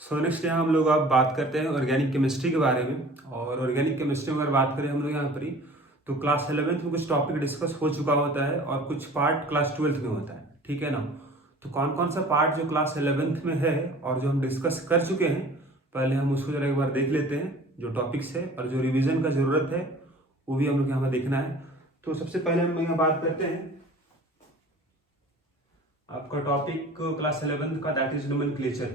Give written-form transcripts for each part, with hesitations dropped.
So next यहाँ हम लोग अब बात करते हैं ऑर्गेनिक केमिस्ट्री के बारे में। और ऑर्गेनिक केमिस्ट्री में अगर बात करें हम लोग यहाँ पर ही, तो क्लास 11th में कुछ टॉपिक डिस्कस हो चुका होता है और कुछ पार्ट क्लास 12th में होता है, ठीक है ना। तो कौन कौन सा पार्ट जो क्लास 11th में है और जो हम डिस्कस कर चुके हैं, पहले हम उसको जरा एक बार देख लेते हैं। जो टॉपिक्स है और जो रिविजन का जरूरत है वो भी हम लोग यहाँ पर देखना है। तो सबसे पहले हम यहाँ बात करते हैं आपका टॉपिक क्लास 11th का, दैट इज नोमेनक्लेचर।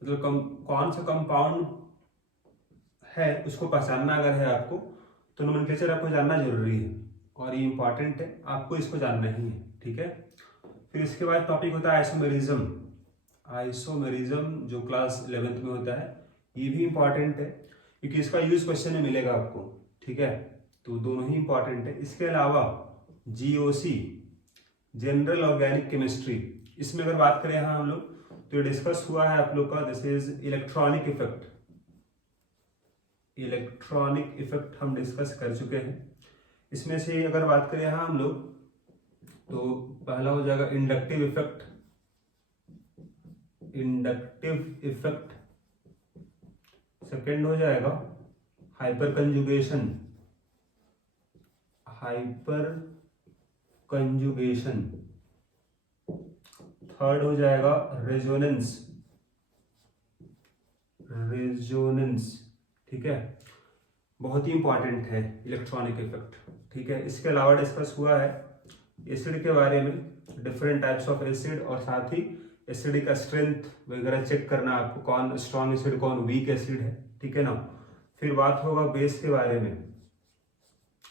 मतलब कौन सा कंपाउंड है उसको पहचानना अगर है आपको, तो नोमेनक्लेचर आपको जानना जरूरी है और ये इंपॉर्टेंट है, आपको इसको जानना ही है, ठीक है। फिर इसके बाद टॉपिक होता है आइसोमेरिज्म। आइसोमेरिज्म जो क्लास 11th में होता है, ये भी इंपॉर्टेंट है क्योंकि इसका यूज क्वेश्चन में मिलेगा आपको, ठीक है। तो दोनों ही इंपॉर्टेंट है। इसके अलावा जीओसी, जनरल ऑर्गेनिक केमिस्ट्री, इसमें अगर बात करें यहाँ हम लोग, तो डिस्कस हुआ है आप लोग का, this is electronic effect. Electronic effect हम डिस्कस कर चुके हैं। इसमें से अगर बात करें यहाँ हम लोग, तो पहला हो जाएगा inductive effect. Inductive effect second हो जाएगा hyper conjugation. Hyper conjugation third हो जाएगा रेजोनेंस। रेजोनेंस, ठीक है, बहुत ही इंपॉर्टेंट है इलेक्ट्रॉनिक इफेक्ट, ठीक है। इसके अलावा डिस्कस हुआ है एसिड के बारे में, डिफरेंट टाइप्स ऑफ एसिड, और साथ ही एसिड का स्ट्रेंथ वगैरह चेक करना आपको, कौन स्ट्रॉन्ग एसिड कौन वीक एसिड है, ठीक है ना। फिर बात होगा बेस के बारे में।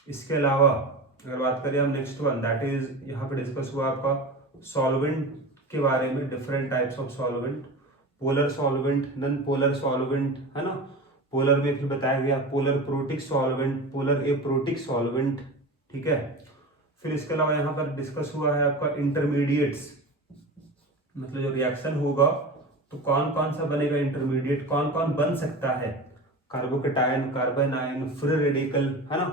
इसके अलावा अगर बात करें हम नेक्स्ट वन, दैट इज यहाँ पे डिस्कस हुआ आपका सॉल्वेंट के बारे में, different types of solvent, polar solvent, non polar solvent, है ना। पोलर में फिर बताया गया polar protic solvent, polar aprotic solvent, ठीक है। फिर इसके अलावा यहाँ पर डिस्कस हुआ है आपका इंटरमीडिएट्स, मतलब जो रिएक्शन होगा तो कौन कौन सा बनेगा इंटरमीडिएट, कौन कौन बन सकता है, carbocation, carbon ion, free radical, है ना,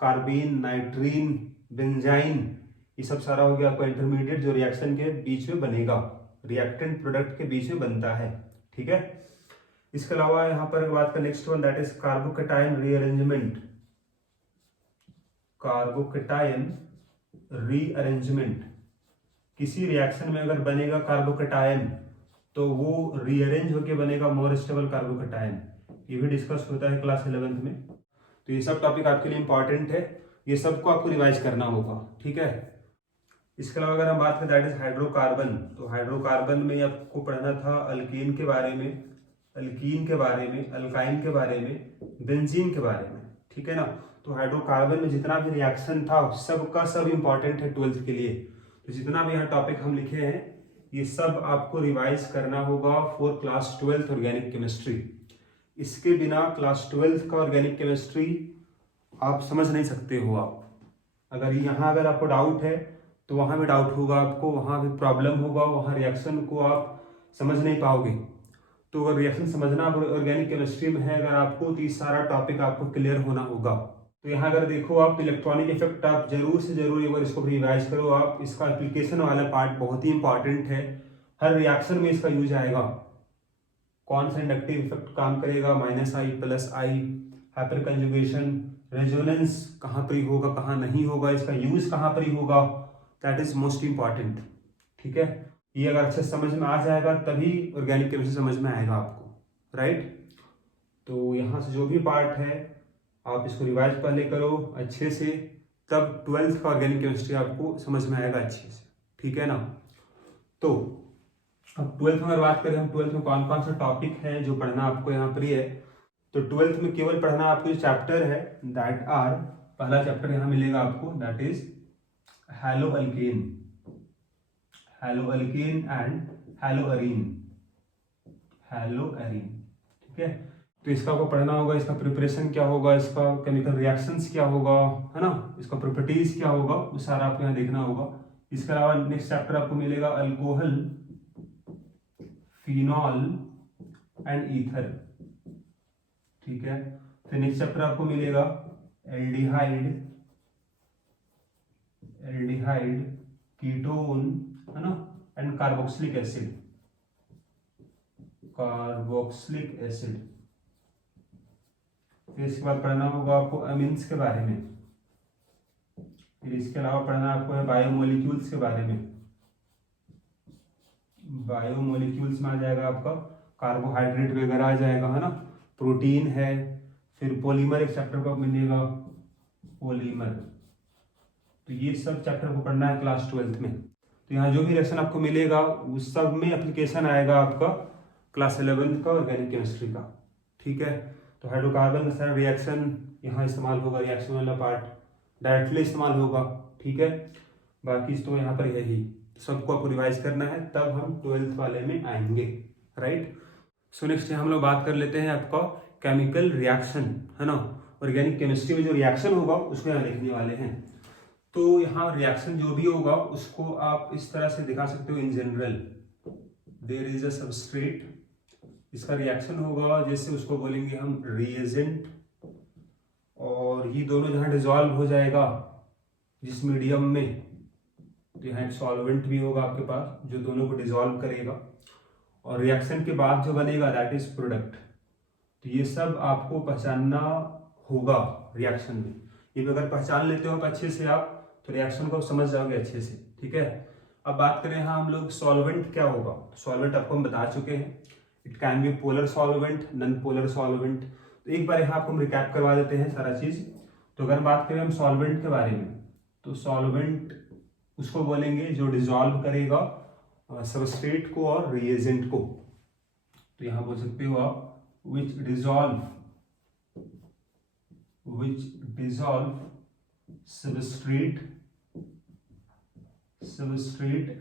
कार्बीन, नाइट्रीन, बेंजाइन, ये सब सारा हो गया आपका इंटरमीडिएट जो रिएक्शन के बीच में बनेगा, रिएक्टेंट प्रोडक्ट के बीच में बनता है, ठीक है। इसके अलावा यहाँ पर बात करें next one, that is carbocation rearrangement. Carbocation rearrangement, किसी रिएक्शन में अगर बनेगा कार्बोकेटायन तो वो रीअरेंज होकर बनेगा मोर स्टेबल कार्बोकेटायन, ये भी डिस्कस होता है क्लास 11th में। तो ये सब टॉपिक आपके लिए इंपॉर्टेंट है, ये सबको आपको रिवाइज करना होगा, ठीक है। इसके अलावा अगर हम बात करें दैट इज हाइड्रोकार्बन, तो हाइड्रोकार्बन में आपको पढ़ना था अल्केन के बारे में, अल्कीन के बारे में, अल्काइन के बारे में, बेंजीन के बारे में, ठीक है ना। तो हाइड्रोकार्बन में जितना भी रिएक्शन था सबका सब इंपॉर्टेंट है 12th के लिए। तो जितना भी यहाँ टॉपिक हम लिखे हैं ये सब आपको रिवाइज करना होगा for class 12th organic chemistry. इसके बिना क्लास 12th का ऑर्गेनिक केमिस्ट्री आप समझ नहीं सकते हो। आप अगर यहाँ अगर आपको डाउट है तो वहाँ भी डाउट होगा आपको, वहाँ भी प्रॉब्लम होगा, वहाँ रिएक्शन को आप समझ नहीं पाओगे। तो अगर रिएक्शन समझना ऑर्गेनिक केमिस्ट्री में है अगर आपको, तो ये सारा टॉपिक आपको क्लियर होना होगा। तो यहाँ अगर देखो आप इलेक्ट्रॉनिक इफेक्ट, आप जरूर से जरूर एक बार इसको रिवाइज करो आप। इसका एप्लीकेशन वाला पार्ट बहुत ही इंपॉर्टेंट है, हर रिएक्शन में इसका यूज आएगा। कौन सा इंडक्टिव इफेक्ट काम करेगा, -I +I, hyper conjugation, resonance कहाँ पर होगा कहाँ नहीं होगा, इसका यूज कहाँ पर होगा, दैट इज मोस्ट इंपॉर्टेंट, ठीक है। ये अगर अच्छे समझ में आ जाएगा तभी ऑर्गेनिक केमिस्ट्री समझ में आएगा आपको, राइट। तो यहाँ से जो भी पार्ट है आप इसको रिवाइज पहले करो अच्छे से, तब 12th का ऑर्गेनिक केमिस्ट्री आपको समझ में आएगा अच्छे से, ठीक है ना। तो अब 12th में अगर बात करें हम, 12th में कौन कौन सा टॉपिक है जो पढ़ना आपको यहाँ पर है, तो 12th में केवल पढ़ना आपको जो चैप्टर है दैट आर, पहला चैप्टर यहाँ मिलेगा आपको, that is hello alkane, hello alkane and hello Areen, hello Areen, ठीक है। तो इसका आपको पढ़ना होगा, इसका प्रिपरेशन क्या होगा, इसका केमिकल रिएक्शंस क्या होगा, है ना, इसका प्रॉपर्टीज क्या होगा, वो सारा आपको यहाँ देखना होगा। इसके अलावा नेक्स्ट चैप्टर आपको मिलेगा अल्कोहल, फिनॉल एंड ईथर, ठीक है। फिर नेक्स्ट चैप्टर आपको मिलेगा एल्डिहाइड, एल्डिहाइड, कीटोन, है ना, and carboxylic acid, carboxylic acid. फिर इसके बाद पढ़ना होगा आपको अमीन्स के बारे में। फिर इसके अलावा पढ़ना आपको है बायोमोलिक्यूल्स के बारे में। बायोमोलिक्यूल्स में आ जाएगा आपका कार्बोहाइड्रेट वगैरह आ जाएगा, है ना, प्रोटीन है। फिर पॉलीमर एक चैप्टर को मिलेगा, पॉलीमर। तो ये सब चैप्टर को पढ़ना है क्लास 12th में। तो यहाँ जो भी रिएक्शन आपको मिलेगा उस सब में एप्लीकेशन आएगा आपका क्लास 11th का ऑर्गेनिक केमिस्ट्री का, ठीक है। तो हाइड्रोकार्बन का सारा रिएक्शन यहाँ इस्तेमाल होगा, रिएक्शन वाला पार्ट डायरेक्टली इस्तेमाल होगा, ठीक है। बाकी तो यहाँ पर यही सबको आपको रिवाइज करना है, तब हम 12th वाले में आएंगे, राइट। सो नेक्स्ट हम लोग बात कर लेते हैं आपका केमिकल रिएक्शन, है ना। ऑर्गेनिक केमिस्ट्री में जो रिएक्शन होगा उसको यहाँ लिखने वाले हैं। तो यहाँ रिएक्शन जो भी होगा उसको आप इस तरह से दिखा सकते हो। In general there is a substrate, इसका रिएक्शन होगा जैसे उसको बोलेंगे हम रिएजेंट, और ये दोनों जहाँ डिसॉल्व हो जाएगा जिस मीडियम में, तो यहाँ एक सॉल्वेंट भी होगा आपके पास जो दोनों को डिसॉल्व करेगा, और रिएक्शन के बाद जो बनेगा दैट इज प्रोडक्ट। तो ये सब आपको पहचानना होगा रिएक्शन में। ये अगर पहचान लेते हो आप अच्छे से आप, तो रिएक्शन को समझ जाओगे अच्छे से, ठीक है। अब बात करें यहाँ हम लोग सॉल्वेंट क्या होगा। सॉल्वेंट आपको हम बता चुके हैं, it can be polar solvent, non polar solvent. तो एक बार यहाँ आपको हम रिकैप करवा देते हैं सारा चीज। तो अगर बात करें हम सॉल्वेंट के बारे में, तो सॉल्वेंट उसको बोलेंगे जो डिसॉल्व करेगा सबस्ट्रेट को और रिएजेंट को। तो यहाँ बोल सकते हो आप which dissolve substrate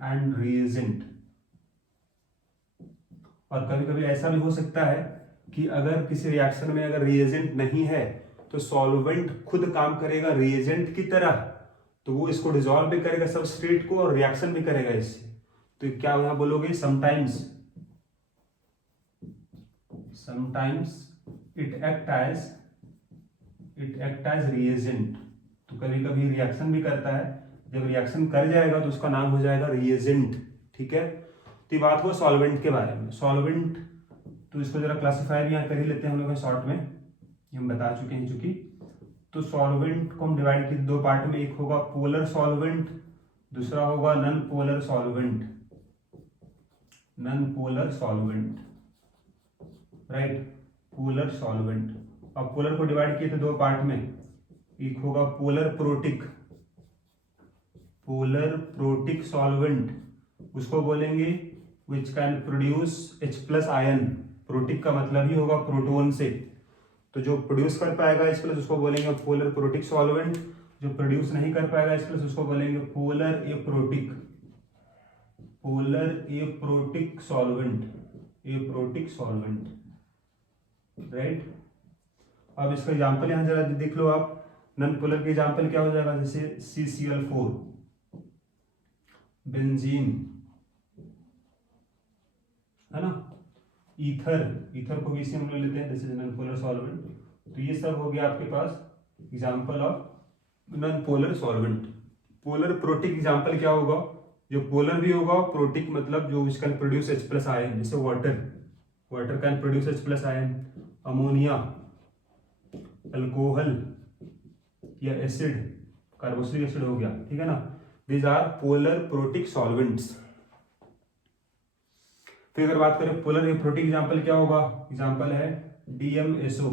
and reagent। और कभी कभी ऐसा भी हो सकता है कि अगर किसी रिएक्शन में अगर रिएजेंट नहीं है तो सॉल्वेंट खुद काम करेगा रिएजेंट की तरह, तो वो इसको डिसॉल्व भी करेगा सबस्ट्रेट को और रिएक्शन भी करेगा इससे। तो क्या यहाँ बोलोगे, sometimes it act as reagent. तो कभी कभी रिएक्शन भी करता है, जब रिएक्शन कर जाएगा तो उसका नाम हो जाएगा रिएजेंट, ठीक है। तो ये बात हुआ सॉल्वेंट के बारे में। सॉल्वेंट तो इसको जरा क्लासिफाई भी यहाँ कर ही लेते हैं हम लोग शॉर्ट में, ये हम बता चुके हैं चूंकि। तो सॉल्वेंट को हम डिवाइड किए दो पार्ट में, एक होगा पोलर सॉल्वेंट, दूसरा होगा non polar solvent. Right, polar solvent. अब पोलर को डिवाइड किए थे दो पार्ट में, एक होगा पोलर प्रोटिक सॉल्वेंट, उसको बोलेंगे विच can produce H+ ion. Protic का मतलब ही होगा प्रोटोन से, तो जो प्रोड्यूस कर पाएगा H+ उसको बोलेंगे पोलर प्रोटिक सॉल्वेंट, जो प्रोड्यूस नहीं कर पाएगा H+ उसको बोलेंगे पोलर एप्रोटिक सॉल्वेंट, राइट। अब इसका एग्जांपल यहां जरा देख लो आप। नॉन पोलर के एग्जांपल क्या हो जाएगा, जैसे CCl4, बेंजीन, है ना, ईथर को भी इसी हम लोग लेते हैं, this is non polar solvent. तो ये सब हो गया आपके पास example of non polar solvent. Polar protic example क्या होगा, जो पोलर भी होगा, प्रोटिक मतलब जो which can produce H+ ion, जैसे water can produce H+ ion, ammonia, alcohol या एसिड, कार्बोक्सिलिक एसिड हो गया, ठीक है ना। These are polar protic solvents. फिर अगर बात करें पोलर एप्रोटिक एग्जांपल क्या होगा, एग्जांपल है DMSO,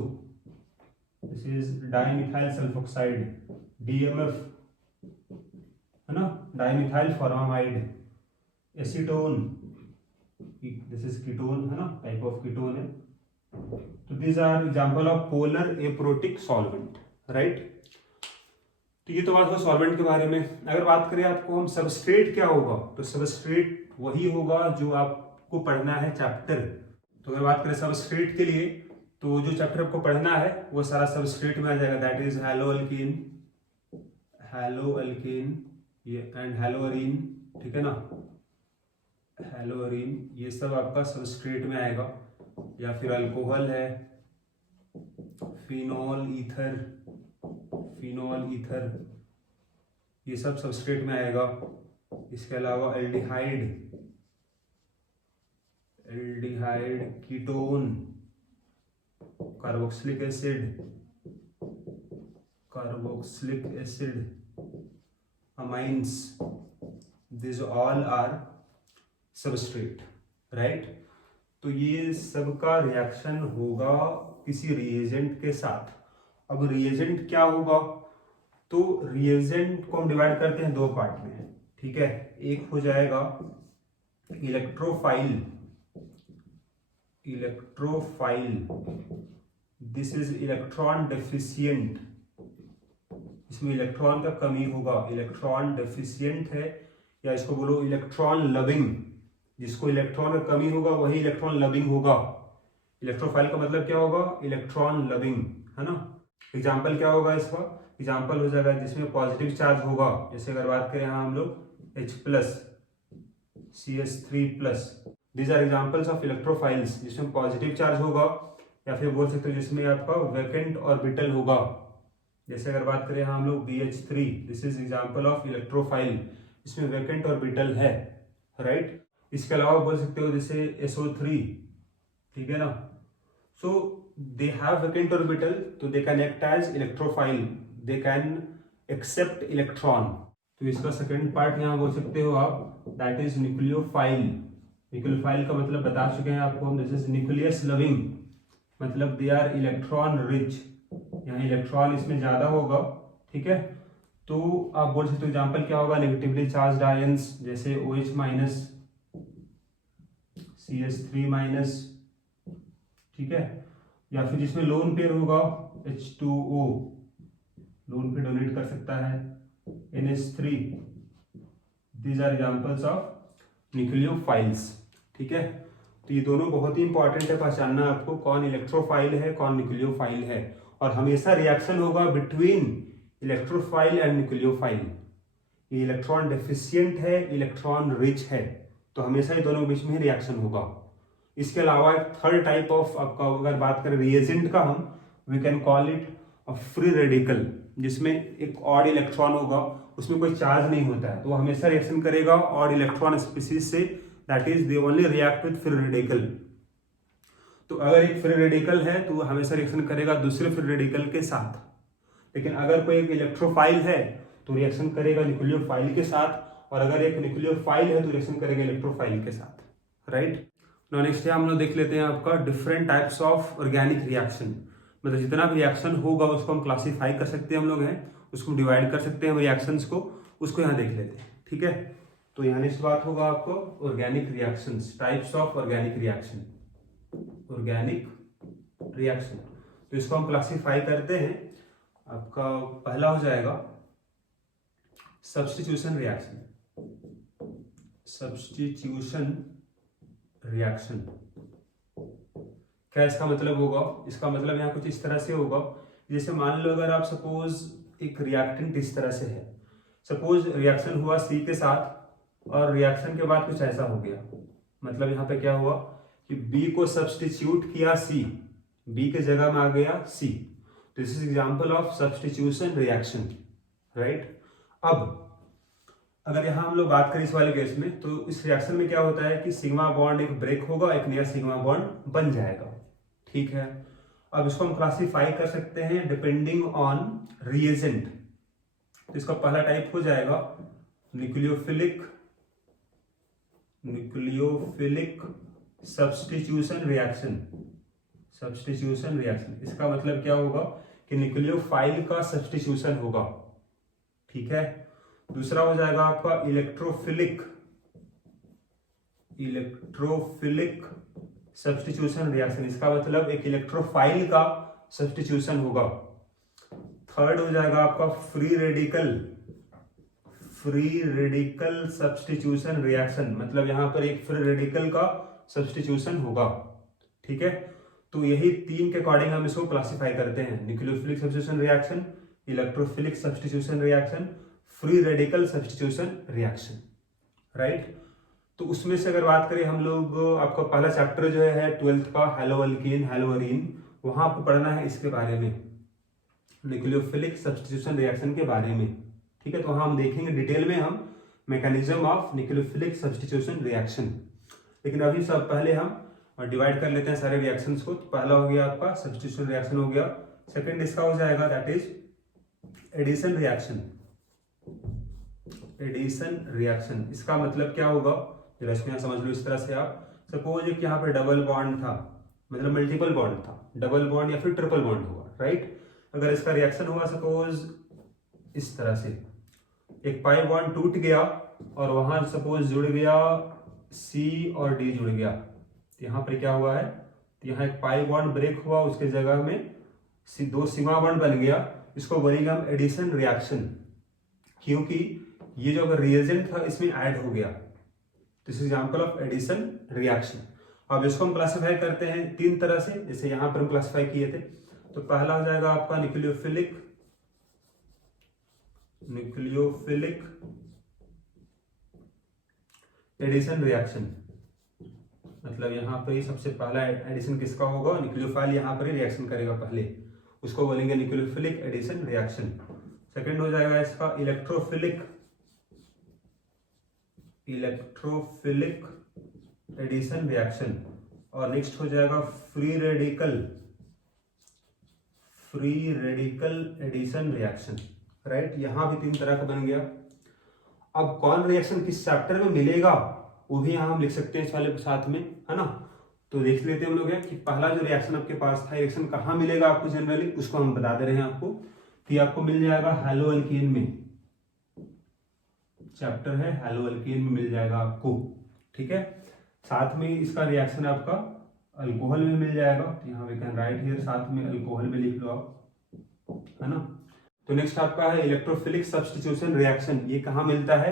this is dimethyl sulfoxide, DMF, है ना, dimethyl formamide, acetone, this is ketone, है ना, टाइप ऑफ कीटोन है। तो these are example of polar aprotic solvent, right. तो ये तो बात हुआ सॉल्वेंट के बारे में। अगर बात करें आपको हम सबस्ट्रेट क्या होगा, तो सबस्ट्रेट वही होगा जो आपको पढ़ना है चैप्टर। तो अगर बात करें सबस्ट्रेट के लिए, तो जो चैप्टर आपको पढ़ना है वो सारा सबस्ट्रेट में आ जाएगा, दैट इज हैलोअल्कीन एंड हैलोअरीन, ठीक है ना, हैलोअरीन, ये सब आपका सबस्ट्रेट में आएगा। या फिर अल्कोहल है, फिनॉल ईथर, ये सब सबस्ट्रेट में आएगा। इसके अलावा aldehyde ketone, carboxylic acid, amines, this all are substrate, right. तो ये सबका रिएक्शन होगा किसी रिएजेंट के साथ। अब रिएजेंट क्या होगा, तो रिएजेंट को हम डिवाइड करते हैं दो पार्ट में, ठीक है। एक हो जाएगा electrophile, this is electron deficient, इसमें इलेक्ट्रॉन का कमी होगा, इलेक्ट्रॉन डेफिशिएंट है, या इसको बोलो इलेक्ट्रॉन लविंग, जिसको इलेक्ट्रॉन का कमी होगा वही इलेक्ट्रॉन लविंग होगा। इलेक्ट्रोफाइल का मतलब क्या होगा, इलेक्ट्रॉन लविंग, है ना। एग्जाम्पल क्या होगा इसका, एग्जाम्पल हो जाएगा जिसमें पॉजिटिव चार्ज होगा, जैसे अगर बात करें यहाँ हम लोग H+, CH3+, these are examples of electrophiles, जिसमें पॉजिटिव चार्ज होगा, या फिर बोल सकते हो जिसमें आपका वैकेंट ऑर्बिटल होगा। जैसे अगर बात करें यहाँ हम लोग BH3, this is example of electrophile, इसमें वैकेंट ऑर्बिटल है, राइट। इसके अलावा बोल सकते हो जैसे SO3, ठीक है ना। So they have vacant orbital, तो they can act as electrophile, they can accept electron. तो इसका सेकंड पार्ट यहाँ बोल सकते हो आप, दैट इज न्यूक्लियोफाइल। न्यूक्लियोफाइल का मतलब बता चुके हैं आपको हम, दिस इज न्यूक्लियस लविंग, मतलब दे आर इलेक्ट्रॉन रिच, यहाँ इलेक्ट्रॉन इसमें ज्यादा होगा, ठीक है। तो आप बोल सकते हो एग्जाम्पल क्या होगा, नेगेटिवली चार्ज्ड आयंस, जैसे OH-, CH3-, ठीक है, या फिर जिसमें लोन पेयर होगा H2O, लोन पेयर डोनेट कर सकता है, NH3, these are examples of nucleophiles, ठीक है। तो ये दोनों बहुत ही इंपॉर्टेंट है पहचानना आपको, कौन इलेक्ट्रोफाइल है कौन न्यूक्लियोफाइल है, और हमेशा रिएक्शन होगा बिटवीन इलेक्ट्रोफाइल एंड न्यूक्लियोफाइल। ये इलेक्ट्रॉन डेफिशिएंट है, इलेक्ट्रॉन रिच है, तो हमेशा ये दोनों के बीच में रिएक्शन होगा। इसके अलावा एक थर्ड टाइप ऑफ आपका अगर बात करें रिएजेंट का, हम we can call it a free radical, जिसमें एक ऑड इलेक्ट्रॉन होगा, उसमें कोई चार्ज नहीं होता है, तो वो हमेशा रिएक्शन करेगा ऑड इलेक्ट्रॉन स्पीसीज से, that is they only react with free radical. तो अगर एक फ्री रेडिकल है तो वो हमेशा रिएक्शन करेगा दूसरे फ्री रेडिकल के साथ, लेकिन अगर कोई एक इलेक्ट्रोफाइल है तो रिएक्शन करेगा न्यूक्लियोफाइल के साथ, और अगर एक न्यूक्लियोफाइल है तो रिएक्शन करेगा इलेक्ट्रोफाइल के साथ, राइट। नाउ नेक्स्ट हम लोग देख लेते हैं आपका different types of organic reaction, मतलब जितना भी रिएक्शन होगा उसको हम क्लासीफाई कर सकते हैं, हम लोग हैं उसको डिवाइड कर सकते हैं रिएक्शंस को, उसको यहाँ देख लेते हैं, ठीक है। तो यहाँ नेक्स्ट बात होगा आपको organic reactions, types of organic reaction, organic reaction. तो इसको हम क्लासीफाई करते हैं, आपका पहला हो जाएगा सब्स्टिट्यूशन रिएक्शन, सब्स्टिट्यूशन रिएक्शन। क्या इसका मतलब होगा, इसका मतलब यहाँ कुछ इस तरह से होगा, जैसे मान लो अगर आप सपोज एक रिएक्टेंट इस तरह से है, सपोज रिएक्शन हुआ C के साथ और रिएक्शन के बाद कुछ ऐसा हो गया, मतलब यहाँ पे क्या हुआ कि B को सब्स्टिट्यूट किया C, B के जगह में आ गया C, तो this is example of substitution reaction, right. अब अगर यहाँ हम लोग बात करें इस वाले केस में, तो इस रिएक्शन में क्या होता है कि सिग्मा बॉन्ड एक ब्रेक होगा, एक नया सिग्मा बॉन्ड बन जाएगा, ठीक है। अब इसको हम क्लासीफाई कर सकते हैं डिपेंडिंग ऑन रिएजेंट। तो इसका पहला टाइप हो जाएगा nucleophilic substitution reaction, substitution reaction. इसका मतलब क्या होगा कि न्यूक्लियोफाइल का सब्स्टिट्यूशन होगा, ठीक है। दूसरा हो जाएगा आपका इलेक्ट्रोफिलिक सब्स्टिट्यूशन रिएक्शन, इसका मतलब एक इलेक्ट्रोफाइल का सब्स्टिट्यूशन होगा। थर्ड हो जाएगा आपका फ्री रेडिकल सब्स्टिट्यूशन रिएक्शन, मतलब यहां पर एक फ्री रेडिकल का सब्स्टिट्यूशन होगा, ठीक है। तो यही तीन के अकॉर्डिंग हम इसको क्लासीफाई करते हैं, nucleophilic substitution reaction, electrophilic substitution reaction, free radical substitution reaction, right. तो उसमें से अगर बात करें हम लोग, आपका पहला चैप्टर जो है 12th का हेलोअल्कीन हेलोअरीन, वहां आपको पढ़ना है इसके बारे में, न्यूक्लियोफिलिक सब्स्टिट्यूशन रिएक्शन के बारे में, ठीक है। तो वहां हम देखेंगे डिटेल में हम mechanism of nucleophilic substitution reaction. लेकिन अभी सब पहले हम डिवाइड कर लेते हैं सारे रिएक्शंस को। तो पहला हो गया आपका सब्स्टिट्यूशन रिएक्शन हो गया, सेकंड इसका हो जाएगा that is addition reaction. Addition reaction इसका मतलब क्या होगा, जरा इसको यहाँ समझ लो इस तरह से आप। सपोज एक यहाँ पे डबल बॉन्ड था, मतलब मल्टीपल बॉन्ड था, डबल बॉन्ड या फिर ट्रिपल बॉन्ड हुआ, राइट। अगर इसका रिएक्शन हुआ सपोज इस तरह से, एक पाई बॉन्ड टूट गया और वहां सपोज जुड़ गया C और D जुड़ गया, तो यहाँ पर क्या हुआ है, तो यहाँ एक पाई बॉन्ड ब्रेक हुआ, उसके जगह में दो सिग्मा बॉन्ड बन गया। इसको बोलेंगे हम एडिशन रिएक्शन, क्योंकि ये जो अगर रिएजेंट था इसमें ऐड हो गया। This is example of addition reaction. अब इसको हम क्लासिफाई करते हैं तीन तरह से, जैसे यहां पर हम क्लासिफाई किए थे। तो पहला हो जाएगा आपका न्यूक्लियोफिलिक एडिशन रिएक्शन, मतलब यहाँ पर ही सबसे पहला एडिशन किसका होगा, न्यूक्लियोफाइल यहाँ पर ही रिएक्शन करेगा पहले, उसको बोलेंगे न्यूक्लियोफिलिक एडिशन रिएक्शन। सेकंड हो जाएगा इसका इलेक्ट्रोफिलिक एडिशन रिएक्शन, और नेक्स्ट हो जाएगा free radical addition reaction, right. यहां भी तीन तरह का बन गया। अब कौन रिएक्शन किस चैप्टर में मिलेगा वो भी यहां हम लिख सकते हैं इस वाले साथ में, है ना। तो देख लेते हैं हम लोग कि पहला जो रिएक्शन आपके पास था, रिएक्शन कहाँ मिलेगा आपको जनरली, उसको हम बता दे रहे हैं आपको कि आपको मिल जाएगा हैलोअल्कीन में। चैप्टर है हैलोअल्कीन में मिल जाएगा आपको, ठीक है। साथ में इसका रिएक्शन आपका अल्कोहल में मिल जाएगा, तो यहाँ वी कैन राइट हियर, साथ में अल्कोहल में लिख लो आप, है ना। तो नेक्स्ट आपका है इलेक्ट्रोफिलिक सब्स्टिट्यूशन रिएक्शन। ये कहाँ मिलता है,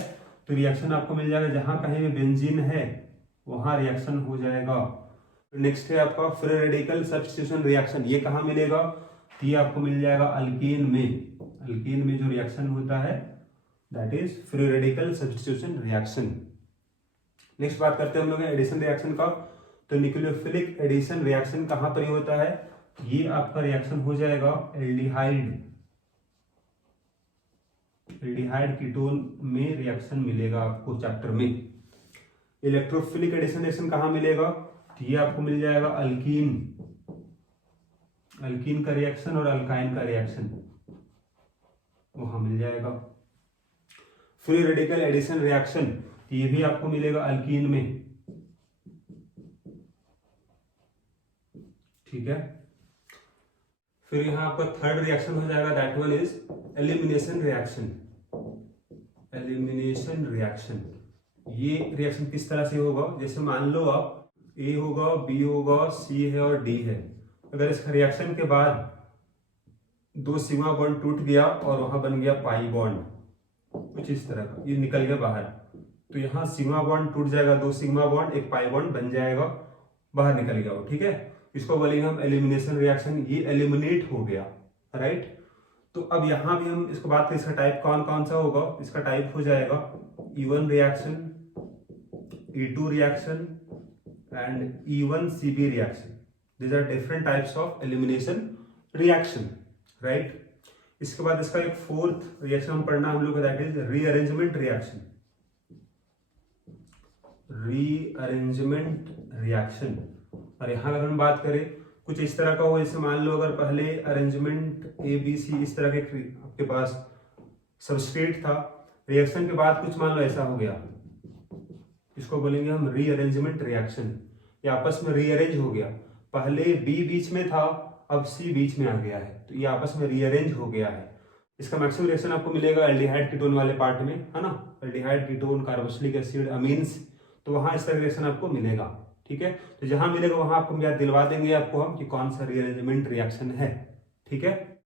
तो रिएक्शन आपको मिल जाएगा जहां कहीं भी बेंजीन है वहां रिएक्शन हो जाएगा। नेक्स्ट है आपका फ्री रेडिकल सब्स्टिट्यूशन रिएक्शन। ये कहाँ मिलेगा, तो ये आपको मिल जाएगा अल्कीन में जो रिएक्शन होता है that is free radical substitution reaction. Next बात करते हैं हम लोग एडिशन रिएक्शन का। तो न्यूक्लियोफिलिक एडिशन रिएक्शन कहाँ पर होता है, ये आपका रिएक्शन हो जाएगा एल्डिहाइड कीटोन में रिएक्शन मिलेगा आपको चैप्टर में। इलेक्ट्रोफिलिक एडिशन रिएक्शन कहाँ मिलेगा, तो ये आपको मिल जाएगा अल्कीन का रिएक्शन और अल्काइन का रिएक्शन वहां मिल जाएगा। फ्री रेडिकल एडिशन रिएक्शन ये भी आपको मिलेगा अल्कीन में, ठीक है। फिर यहाँ आपका थर्ड रिएक्शन हो जाएगा that one is elimination reaction. ये रिएक्शन किस तरह से होगा, जैसे मान लो आप A होगा, B होगा, C है और D है। अगर इस रिएक्शन के बाद दो सिग्मा बॉन्ड टूट गया और वहां बन गया पाई बॉन्ड, कुछ इस तरह का, ये निकल गया बाहर, तो यहाँ सिग्मा बॉन्ड टूट जाएगा, दो सिग्मा बॉन्ड एक पाई बॉन्ड बन जाएगा, बाहर निकल गया वो, ठीक है। इसको बोलेंगे हम एलिमिनेशन रिएक्शन, ये एलिमिनेट हो गया, राइट। तो अब यहाँ भी हम इसको बात करें इसका टाइप कौन कौन सा होगा, इसका टाइप हो जाएगा E1 reaction, E2 reaction and E1CB reaction. These are different types of elimination reaction, right? इसके बाद इसका एक फोर्थ रिएक्शन हम पढ़ना हम लोग को दैट इज रीअरेंजमेंट रिएक्शन। और यहाँ अगर हम बात करें कुछ इस तरह का हो, जैसे मान लो अगर पहले अरेंजमेंट ABC इस तरह के आपके पास सबस्ट्रेट था, रिएक्शन के बाद कुछ मान लो ऐसा हो गया, इसको बोलेंगे हम रीअरेंजमेंट रिएक्शन। ये आपस में रीअरेंज हो गया, पहले B बीच में था अब C बीच में आ गया है, तो ये आपस में रीअरेंज हो गया है। इसका मैक्सिमम रिएक्शन आपको मिलेगा एल्डिहाइड कीटोन वाले पार्ट में, है ना, aldehyde ketone carboxylic acid amines, तो वहां इस तरह रिएक्शन आपको मिलेगा, ठीक है। तो जहां मिलेगा वहां आपको याद दिलवा देंगे आपको हम कि कौन सा रीअरेंजमेंट रिएक्शन है, ठीक है।